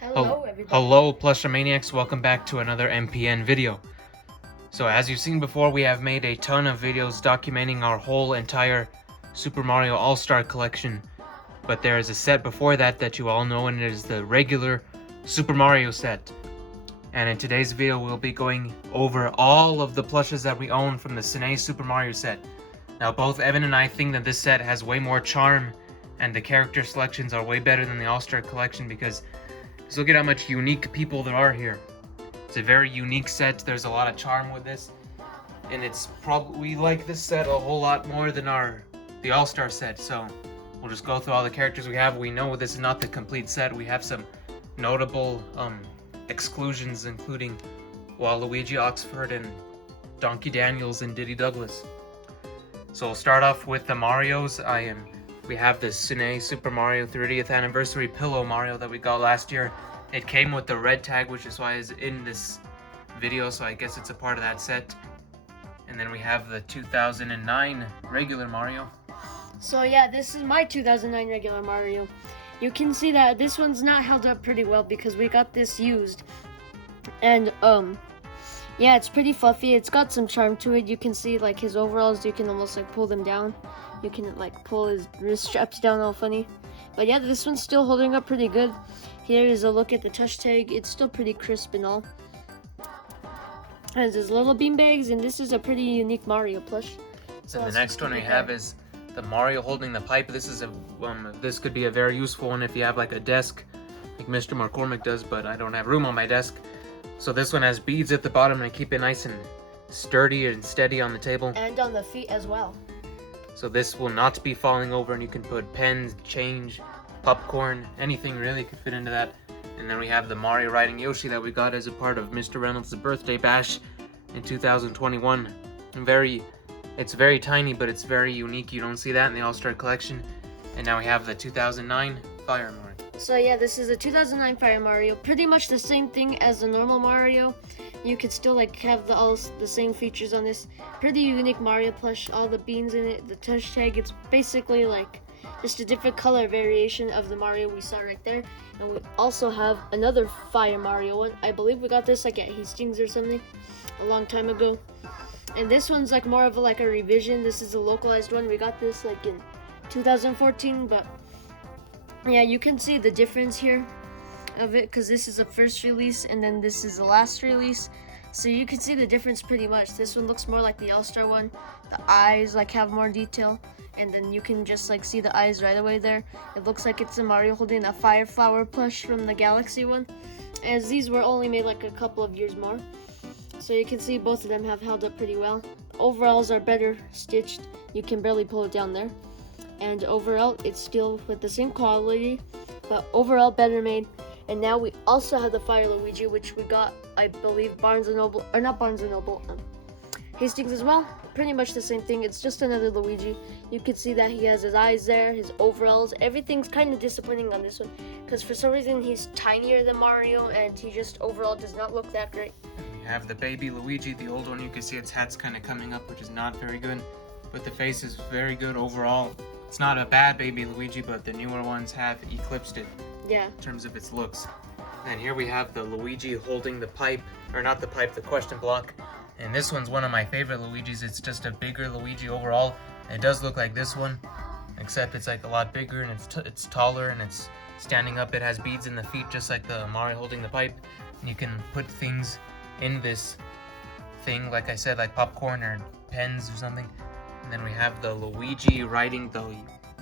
Hello, everybody. Hello, Plushomaniacs. Welcome back to another MPN video. So as you've seen before, we have made a ton of videos documenting our whole entire Super Mario All-Star collection. But there is a set before that you all know, and it is the regular Super Mario set. And in today's video, we'll be going over all of the plushes that we own from the Cine Super Mario set. Now, both Evan and I think that this set has way more charm, and the character selections are way better than the All-Star collection because just look at how much unique people there are here. It's a very unique set. There's a lot of charm with this, and it's probably we like this set a whole lot more than the All-Star set. So we'll just go through all the characters we have. We know this is not the complete set. We have some notable exclusions, including Waluigi Oxford and Donkey Daniels and Diddy Douglas. So we'll start off with the Marios. We have the Cine Super Mario 30th Anniversary Pillow Mario that we got last year. It came with the red tag, which is why it's in this video, so I guess it's a part of that set. And then we have the 2009 regular Mario. So yeah, this is my 2009 regular Mario. You can see that this one's not held up pretty well because we got this used. And yeah, it's pretty fluffy. It's got some charm to it. You can see like his overalls, you can almost like pull them down. You can like pull his wrist straps down all funny. But yeah, this one's still holding up pretty good. Here is a look at the touch tag. It's still pretty crisp and all. Has his little beanbags, and this is a pretty unique Mario plush. So the next one we have is the Mario holding the pipe. This is this could be a very useful one if you have like a desk, like Mr. McCormick does, but I don't have room on my desk. So this one has beads at the bottom and keep it nice and sturdy and steady on the table. And on the feet as well. So this will not be falling over, and you can put pens, change, popcorn, anything really could fit into that. And then we have the Mario riding Yoshi that we got as a part of Mr. Reynolds' birthday bash in 2021. It's very tiny, but it's very unique. You don't see that in the All-Star collection. And now we have the 2009 Fire Mario. So yeah, this is a 2009 Fire Mario. Pretty much the same thing as the normal Mario. You could still like have all the same features on this. Pretty unique Mario plush. All the beans in it, the touch tag. It's basically like just a different color variation of the Mario we saw right there. And we also have another Fire Mario one. I believe we got this like at Hastings or something a long time ago. And this one's like more of a revision. This is a localized one. We got this like in 2014, but yeah, you can see the difference here of it because this is a first release and then this is the last release. So you can see the difference pretty much. This one looks more like the All-Star one. The eyes like have more detail, and then you can just like see the eyes right away there. It looks like it's a Mario holding a fire flower plush from the Galaxy one, as these were only made like a couple of years more. So you can see both of them have held up pretty well. Overalls are better stitched. You can barely pull it down there. And overall, it's still with the same quality, but overall better made. And now we also have the Fire Luigi, which we got, I believe, Barnes & Noble, or not Barnes & Noble, Hastings as well. Pretty much the same thing. It's just another Luigi. You can see that he has his eyes there, his overalls. Everything's kind of disappointing on this one, because for some reason he's tinier than Mario, and he just overall does not look that great. We have the baby Luigi, the old one. You can see its hat's kind of coming up, which is not very good, but the face is very good overall. It's not a bad baby Luigi, but the newer ones have eclipsed it. Yeah. In terms of its looks. And here we have the Luigi holding the pipe, or not the pipe, the question block. And this one's one of my favorite Luigis. It's just a bigger Luigi overall. And it does look like this one, except it's like a lot bigger and it's taller and it's standing up. It has beads in the feet, just like the Mario holding the pipe. And you can put things in this thing, like I said, like popcorn or pens or something. And then we have the Luigi riding the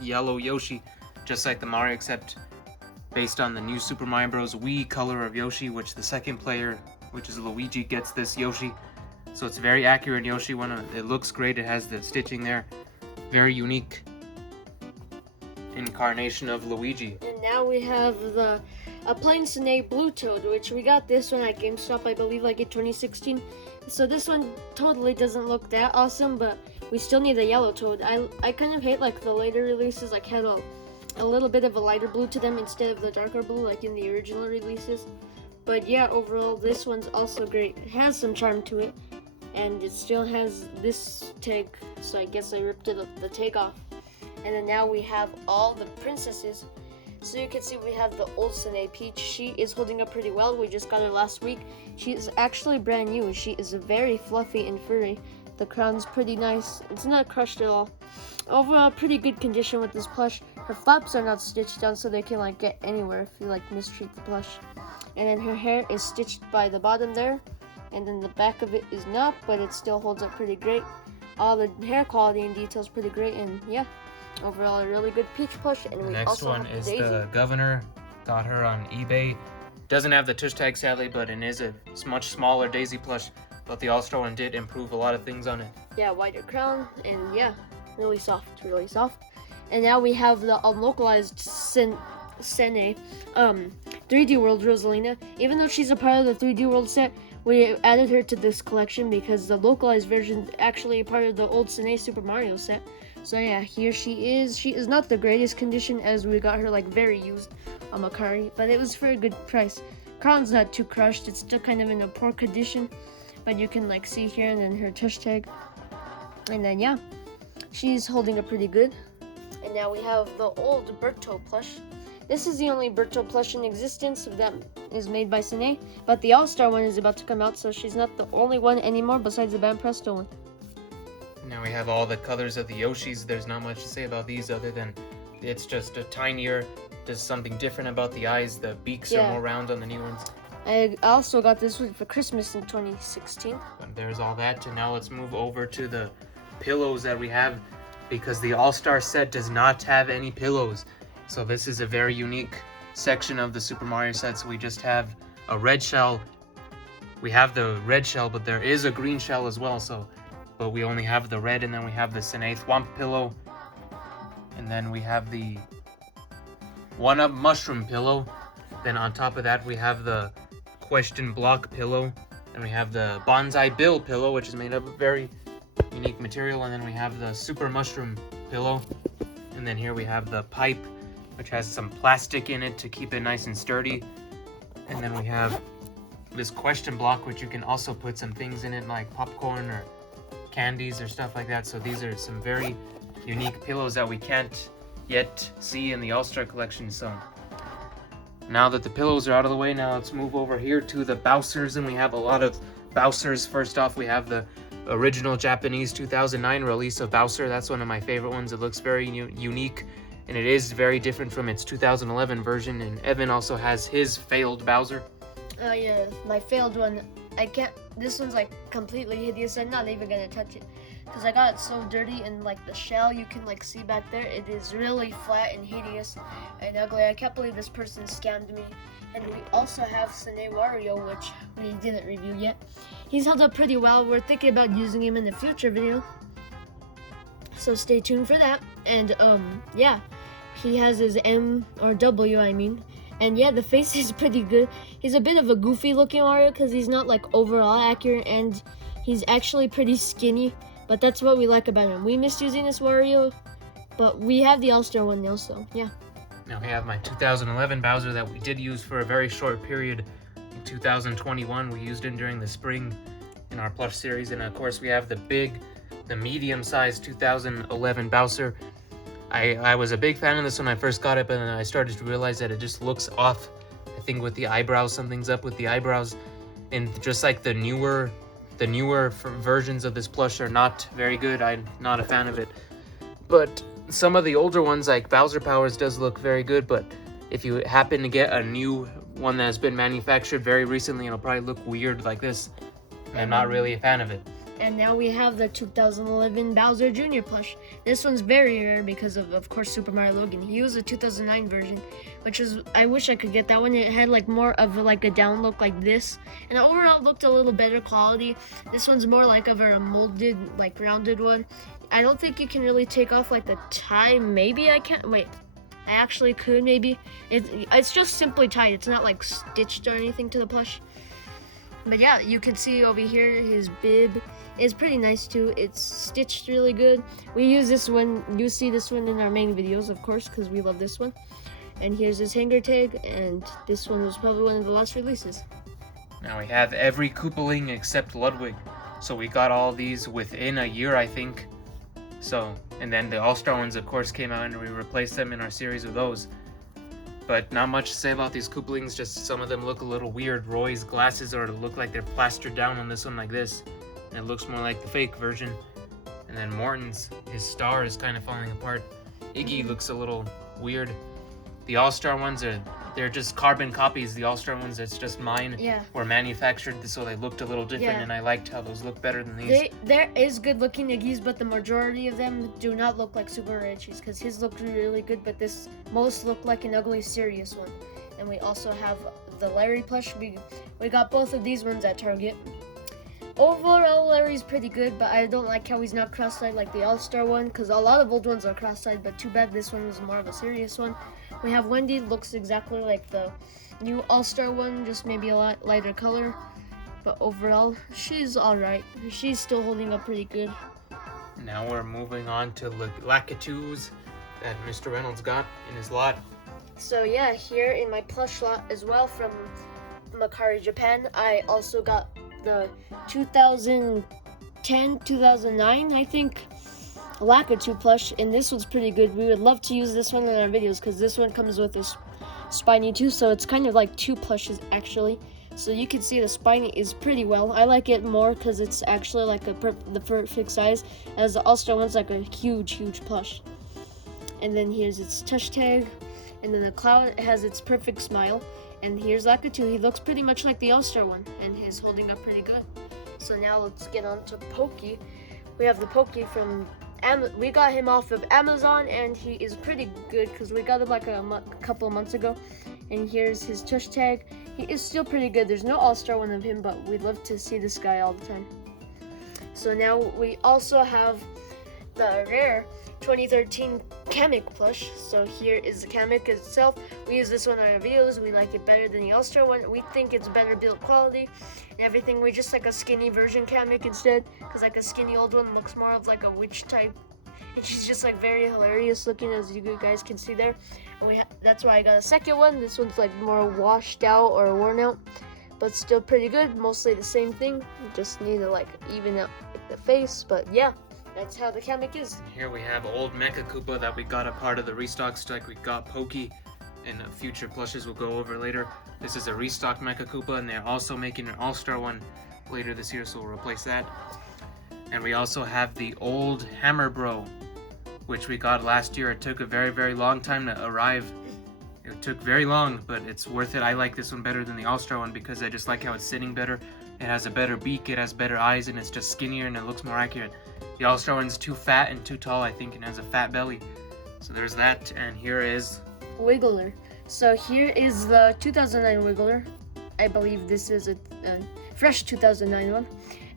yellow Yoshi, just like the Mario, except based on the new Super Mario Bros. Wii color of Yoshi, which the second player, which is Luigi, gets this Yoshi. So it's very accurate Yoshi. It looks great. It has the stitching there. Very unique incarnation of Luigi. And now we have a plain Cine Blue Toad, which we got this one at GameStop, I believe, like in 2016. So this one totally doesn't look that awesome, but we still need a yellow Toad. I kind of hate like the later releases like had a little bit of a lighter blue to them instead of the darker blue like in the original releases. But yeah, overall this one's also great. It has some charm to it, and it still has this tag, so I guess I ripped the tag off. And then now we have all the princesses So you can see we have the old Sine Peach. She is holding up pretty well. We just got her last week. She is actually brand new. She is very fluffy and furry. The crown's pretty nice. It's not crushed at all. Overall, pretty good condition with this plush. Her flaps are not stitched down so they can like get anywhere if you like mistreat the plush. And then her hair is stitched by the bottom there. And then the back of it is not, but it still holds up pretty great. All the hair quality and detail is pretty great, and yeah, overall a really good peach plush. And we Next also one have is Daisy. the Governor. Got her on eBay. Doesn't have the tush tag sadly, but it is a much smaller Daisy plush. But the All-Star one did improve a lot of things on it. Yeah, wider crown, and yeah, really soft, really soft. And now we have the unlocalized Sene 3D World Rosalina. Even though she's a part of the 3D World set, we added her to this collection because the localized version is actually a part of the old Sene Super Mario set. So yeah, here she is. She is not the greatest condition as we got her like very used on Macari, but it was for a good price. Crown's not too crushed, it's still kind of in a poor condition, but you can like see here, and then her tush tag. And then yeah, she's holding up pretty good. And now we have the old Berto plush. This is the only Berto plush in existence that is made by Sene, but the All-Star one is about to come out, so she's not the only one anymore besides the Ban Presto one. Now we have all the colors of the Yoshis. There's not much to say about these other than it's just a tinier, does something different about the eyes. The beaks are more round on the new ones. I also got this one for Christmas in 2016. But there's all that. And now let's move over to the pillows that we have, because the All-Star set does not have any pillows. So this is a very unique section of the Super Mario set. So we just have a red shell. We have the red shell, but there is a green shell as well. But we only have the red, and then we have the Sene Thwomp pillow. And then we have the 1-Up Mushroom pillow. Then on top of that, we have the Question Block pillow. And we have the Bonsai Bill pillow, which is made of a very unique material. And then we have the Super Mushroom pillow. And then here we have the pipe, which has some plastic in it to keep it nice and sturdy. And then we have this Question Block, which you can also put some things in it like popcorn or candies or stuff like that. So these are some very unique pillows that we can't yet see in the All-Star collection. So now that the pillows are out of the way, now let's move over here to the Bowsers. And we have a lot of Bowsers. First off, we have the original Japanese 2009 release of Bowser. That's one of my favorite ones. It looks very unique, and it is very different from its 2011 version. And Evan also has his failed Bowser. Yeah, my failed one. I can't. This one's like completely hideous. I'm not even gonna touch it because I got it so dirty, and like the shell you can like see back there, it is really flat and hideous and ugly. I can't believe this person scammed me. And we also have Sene Wario, which we didn't review yet. He's held up pretty well. We're thinking about using him in the future video, so stay tuned for that. And yeah, he has his M or W, I mean. And yeah, the face is pretty good. He's a bit of a goofy looking Wario because he's not like overall accurate, and he's actually pretty skinny. But that's what we like about him. We missed using this Wario, but we have the All-Star one now, so yeah. Now we have my 2011 Bowser that we did use for a very short period in 2021. We used it during the spring in our plush series. And of course we have the medium-sized 2011 Bowser. I was a big fan of this when I first got it, but then I started to realize that it just looks off. I think with the eyebrows, something's up with the eyebrows. And just like the newer versions of this plush are not very good. I'm not a fan of it. But some of the older ones, like Bowser Powers, does look very good. But if you happen to get a new one that has been manufactured very recently, it'll probably look weird like this. I'm not really a fan of it. And now we have the 2011 Bowser Jr. plush. This one's very rare because of course, Super Mario Logan. He used a 2009 version, which is, I wish I could get that one. It had like more of like a down look like this, and overall looked a little better quality. This one's more like of a molded, like rounded one. I don't think you can really take off like the tie. Maybe I can. Wait, I actually could maybe. It's just simply tied. It's not like stitched or anything to the plush. But yeah, you can see over here his bib is pretty nice too. It's stitched really good. We use this one. You see this one in our main videos, of course, because we love this one. And here's his hanger tag, and this one was probably one of the last releases. Now we have every Koopaling except Ludwig. So we got all these within a year, I think. So, and then the All-Star ones, of course, came out, and we replaced them in our series with those. But not much to say about these Koopalings, just some of them look a little weird. Roy's glasses look like they're plastered down on this one like this. And it looks more like the fake version. And then Morton's, his star is kind of falling apart. Iggy looks a little weird. The All-Star ones they're just carbon copies. The All-Star ones, it's just mine, were manufactured so they looked a little different, and I liked how those look better than these. There is good looking Iggy's, but the majority of them do not look like Super Richie's, because his looked really good, but this most look like an ugly serious one. And we also have the Larry plush. We got both of these ones at Target. Overall, Larry's pretty good, but I don't like how he's not cross-eyed like the All-Star one, because a lot of old ones are cross-eyed, but too bad this one is more of a serious one. We have Wendy, looks exactly like the new All-Star one, just maybe a lot lighter color. But overall, she's alright. She's still holding up pretty good. Now we're moving on to Lakitus that Mr. Reynolds got in his lot. So yeah, here in my plush lot as well from Mercari Japan, I also got the 2010, 2009, I think, Lakitu plush, and this one's pretty good. We would love to use this one in our videos because this one comes with this spiny too, so it's kind of like two plushes actually. So you can see the spiny is pretty well. I like it more because it's actually like the perfect size, as the All-Star one's like a huge plush. And then here's its touch tag, and then the cloud has its perfect smile. And here's Lakitu. He looks pretty much like the All-Star one, and he's holding up pretty good. So now let's get on to Pokey. We have the Pokey from we got him off of Amazon, and he is pretty good because we got him like a couple of months ago. And here's his tush tag. He is still pretty good. There's no All-Star one of him, but we'd love to see this guy all the time. So now we also have the rare 2013 Kamek plush. So here is the Kamek itself. We use this one on our videos. We like it better than the All-Star one. We think it's better build quality and everything. We just like a skinny version Kamek instead, because like a skinny old one looks more of like a witch type, and she's just like very hilarious looking, as you guys can see there. And that's why I got a second one. This one's like more washed out or worn out, but still pretty good. Mostly the same thing. You just need to like even out the face, but yeah. That's how the Kamek is. Here we have old Mecha Koopa that we got a part of the restocks, like we got Pokey, and future plushes we'll go over later. This is a restocked Mecha Koopa, and they're also making an All-Star one later this year, so we'll replace that. And we also have the old Hammer Bro, which we got last year. It took a very long time to arrive. It took very long, but it's worth it. I like this one better than the All-Star one because I just like how it's sitting better. It has a better beak, it has better eyes, and it's just skinnier and it looks more accurate. The All-Star one's too fat and too tall, I think, and has a fat belly. So there's that, and here is Wiggler. So here is the 2009 Wiggler. I believe this is a fresh 2009 one.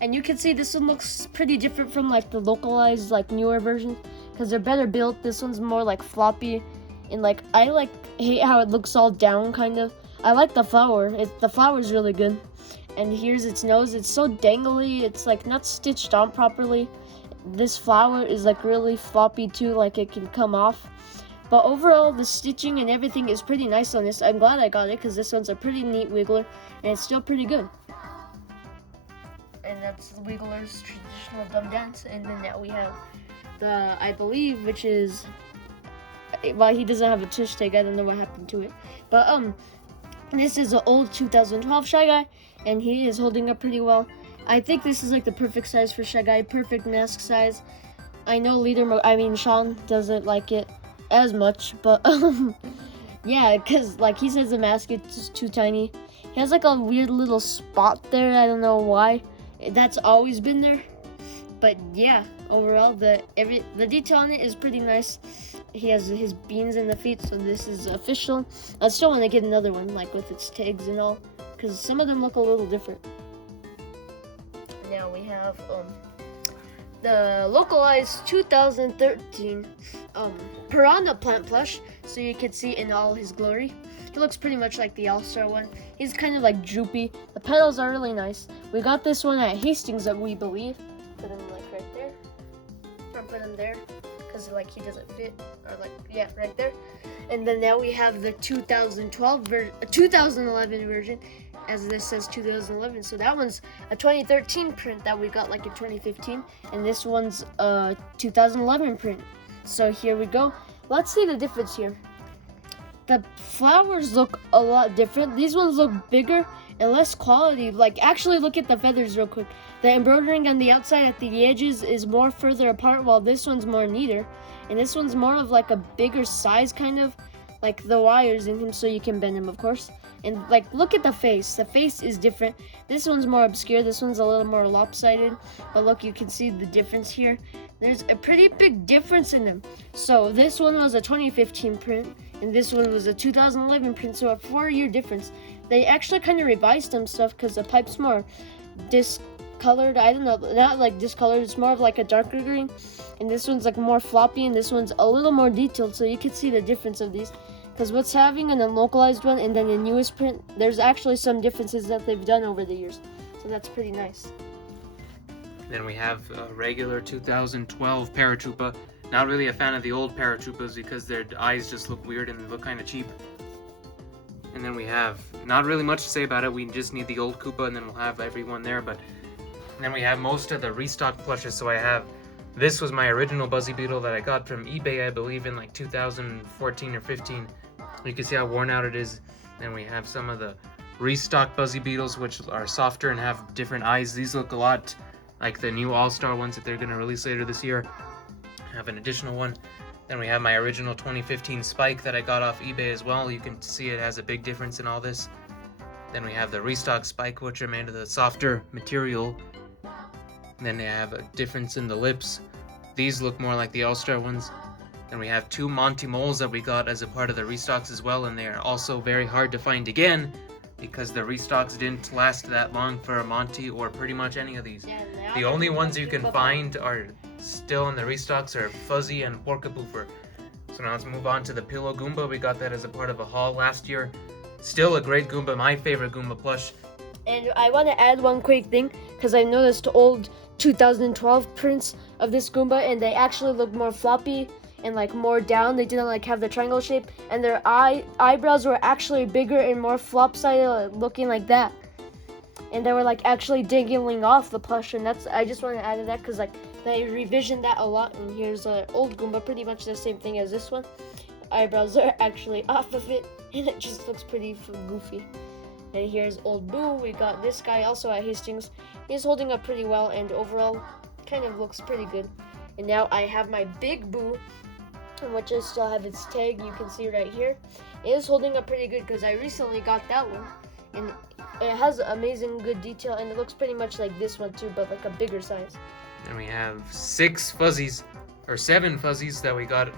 And you can see this one looks pretty different from like the localized, like newer version, because they're better built. This one's more like floppy, and like I hate how it looks all down kind of. I like the flower. The flower's really good. And here's its nose. It's so dangly. It's like not stitched on properly. This flower is like really floppy too, like it can come off. But overall, the stitching and everything is pretty nice on this. I'm glad I got it because this one's a pretty neat Wiggler, and it's still pretty good. And that's the Wiggler's traditional dumb dance. And then now we have the, I believe, which is, well, he doesn't have a tush tag. I don't know what happened to it. But this is an old 2012 Shy Guy, and he is holding up pretty well. I think this is like the perfect size for Shy Guy, perfect mask size. I know Sean doesn't like it as much, but yeah, because like he says the mask is too tiny. He has like a weird little spot there. I don't know why. That's always been there. But yeah, overall the detail on it is pretty nice. He has his beans in the feet, so this is official. I still want to get another one, like with its tags and all, because some of them look a little different. Now we have the localized 2013 Piranha Plant plush, so you can see in all his glory. He looks pretty much like the All-Star one. He's kind of like droopy. The petals are really nice. We got this one at Hastings, that we believe. Put him like right there. Or put him there, because like he doesn't fit. Or like, yeah, right there. And then now we have the 2011 version, as this says 2011. So that one's a 2013 print that we got like in 2015. And this one's a 2011 print. So here we go. Let's see the difference here. the flowers look a lot different. These ones look bigger and less quality. Like, actually look at the feathers real quick. The embroidering on the outside at the edges is more further apart, while this one's more neater. And this one's more of like a bigger size, kind of like the wires in him, so you can bend him, of course. And like, look at the face. The face is different. This one's more obscure. This one's a little more lopsided. But look, you can see the difference here. There's a pretty big difference in them. So this one was a 2015 print, and this one was a 2011 print. So a 4-year difference. They actually kind of revised some stuff because the pipe's more discolored. I don't know, not like discolored. It's more of like a darker green. And this one's like more floppy, and this one's a little more detailed. So you can see the difference of these. Because what's having an unlocalized one and then the newest print, there's actually some differences that they've done over the years. So that's pretty nice. Then we have a regular 2012 Paratroopa. Not really a fan of the old Paratroopas because their eyes just look weird and look kind of cheap. And then we have not really much to say about it. We just need the old Koopa and then we'll have everyone there. But then we have most of the restock plushes. So I have, this was my original Buzzy Beetle that I got from eBay, I believe in like 2014 or 15. You can see how worn out it is. Then we have some of the restock Buzzy Beetles, which are softer and have different eyes. These look a lot like the new All-Star ones that they're going to release later this year. I have an additional one. Then we have my original 2015 Spike that I got off eBay as well. You can see it has a big difference in all this. Then we have the restock Spike, which are made of the softer material. And then they have a difference in the lips. These look more like the All-Star ones. Then we have 2 Monty Moles that we got as a part of the restocks as well, and they are also very hard to find again because the restocks didn't last that long for a Monty or pretty much any of these. Yeah, The only ones you can find are still in the restocks are Fuzzy and Porcapooper. So now let's move on to the Pillow Goomba. We got that as a part of a haul last year. Still a great Goomba, my favorite Goomba plush. And I want to add one quick thing, because I noticed old 2012 prints of this Goomba, and they actually look more floppy and like more down. They didn't like have the triangle shape, and their eyebrows were actually bigger and more flop-sided, looking like that. And they were like actually dangling off the plush, and that's, I just want to add that because like they revisioned that a lot. And here's an old Goomba, pretty much the same thing as this one. Eyebrows are actually off of it, and it just looks pretty goofy. And here's old Boo. We got this guy also at Hastings. He's holding up pretty well, and overall kind of looks pretty good. And now I have my big Boo, which I still have its tag. You can see right here. It is holding up pretty good because I recently got that one, and it has amazing good detail, and it looks pretty much like this one too, but like a bigger size. And we have 6 fuzzies, or 7 fuzzies that we got.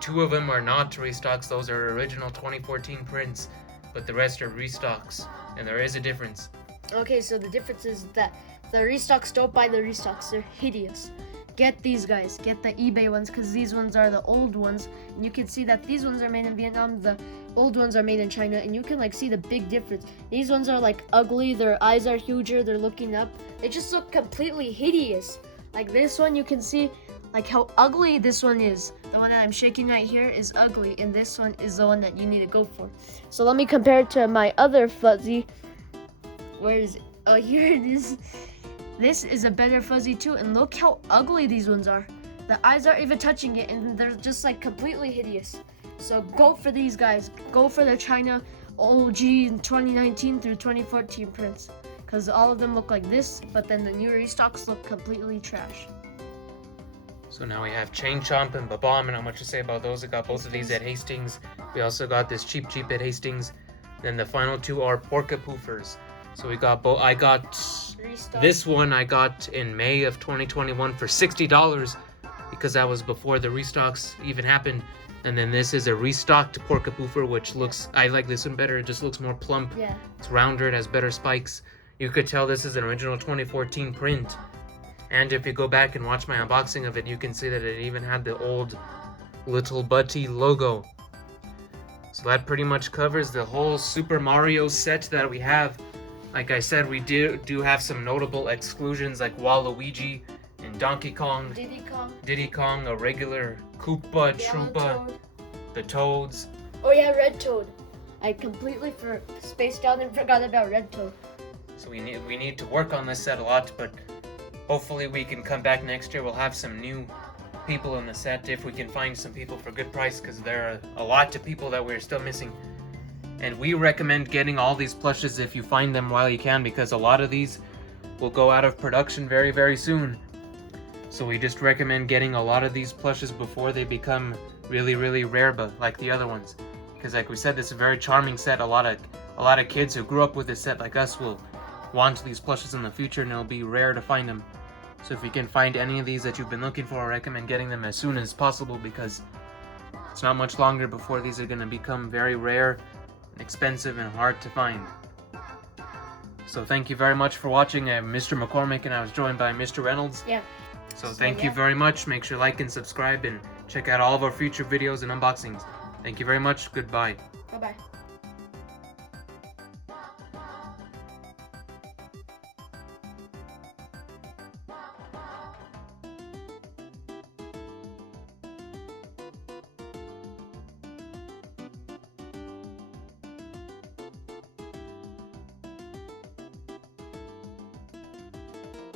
2 of them are not restocks. Those are original 2014 prints, but the rest are restocks, and there is a difference. Okay, so the difference is that the restocks, don't buy the restocks. They're hideous. Get these guys. Get the eBay ones, because these ones are the old ones. And you can see that these ones are made in Vietnam. The old ones are made in China, and you can like see the big difference. These ones are like ugly. Their eyes are huger. They're looking up. They just look completely hideous. Like this one, you can see like how ugly this one is. The one that I'm shaking right here is ugly, and this one is the one that you need to go for. So let me compare it to my other fuzzy. Where is it? Oh, here it is. This is a better fuzzy too, and look how ugly these ones are. The eyes aren't even touching it, and they're just like completely hideous. So go for these guys. Go for the China OG 2019 through 2014 prints, because all of them look like this, but then the new restocks look completely trash. So now we have Chain Chomp and Babam, and not much to say about those. I got both of these at Hastings. We also got this Cheap at Hastings. Then the final 2 are Porcapoofers. So we got both. I got Restock. this one I got in May of 2021 for $60 because that was before the restocks even happened. And then this is a restocked Porcapoofer, which looks, I like this one better. It just looks more plump. Yeah. It's rounder, it has better spikes. You could tell this is an original 2014 print. And if you go back and watch my unboxing of it, you can see that it even had the old Little Butty logo. So that pretty much covers the whole Super Mario set that we have. Like I said, we do have some notable exclusions like Waluigi and Donkey Kong, Diddy Kong, a regular Koopa, Yellow Troopa, Toad. the Toads. Oh yeah, Red Toad. I completely spaced out and forgot about Red Toad. So we need to work on this set a lot, but hopefully we can come back next year. We'll have some new people in the set if we can find some people for good price, because there are a lot of people that we're still missing. And we recommend getting all these plushes if you find them while you can, because a lot of these will go out of production very, very soon. So we just recommend getting a lot of these plushes before they become really, really rare, but like the other ones. Because like we said, this is a very charming set. A lot of kids who grew up with this set like us will want these plushes in the future, and it'll be rare to find them. So if you can find any of these that you've been looking for, I recommend getting them as soon as possible, because it's not much longer before these are going to become very rare, expensive, and hard to find. So thank you very much for watching. I'm Mr. McCormick, and I was joined by Mr. Reynolds. Yeah. So thank you very much. Make sure to like and subscribe, and check out all of our future videos and unboxings. Thank you very much. Goodbye. Bye-bye.